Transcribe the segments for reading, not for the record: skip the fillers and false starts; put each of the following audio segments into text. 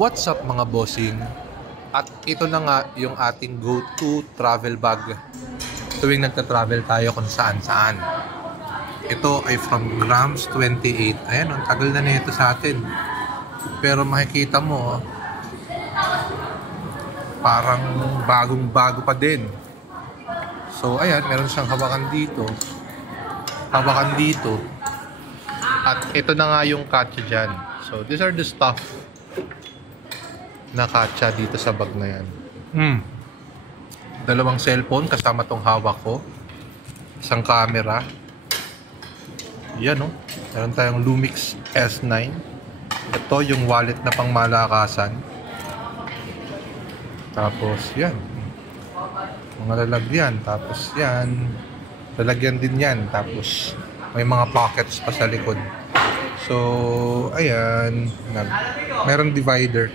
What's up mga bossing? At ito na nga yung ating go-to travel bag tuwing nagta-travel tayo kung saan-saan. Ito ay from Grams 28. Ayan, ang tagal na nito sa atin. Pero makikita mo, parang bagong-bago pa din. So ayan, meron siyang hawakan dito. At ito na nga yung katsa dyan. So these are the stuff na katsa dito sa bag na yan. Dalawang cellphone kasama tong hawak ko. Isang camera. Yan oh. Meron tayong Lumix S9. Ito yung wallet na pang malakasan. Tapos yan. Mga lalagyan. Tapos yan. Lalagyan din yan. Tapos may mga pockets pa sa likod. So, ayan. Meron divider.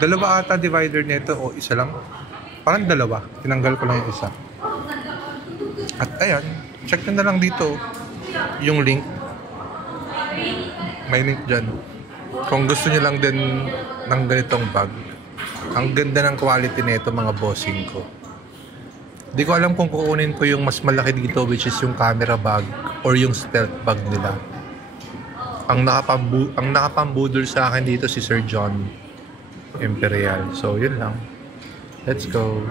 Dalawa ata divider nito o isa lang. Parang dalawa. Tinanggal ko lang yung isa. At ayan, check nyo na lang dito yung link. May link dyan. Kung gusto nyo lang din ng ganitong bag. Ang ganda ng quality nito mga bossing ko. Di ko alam kung kukunin ko yung mas malaki dito, which is yung camera bag or yung stealth bag nila. Ang nakapambudol sa akin dito si Sir John Imperial. So, yun lang. Let's go.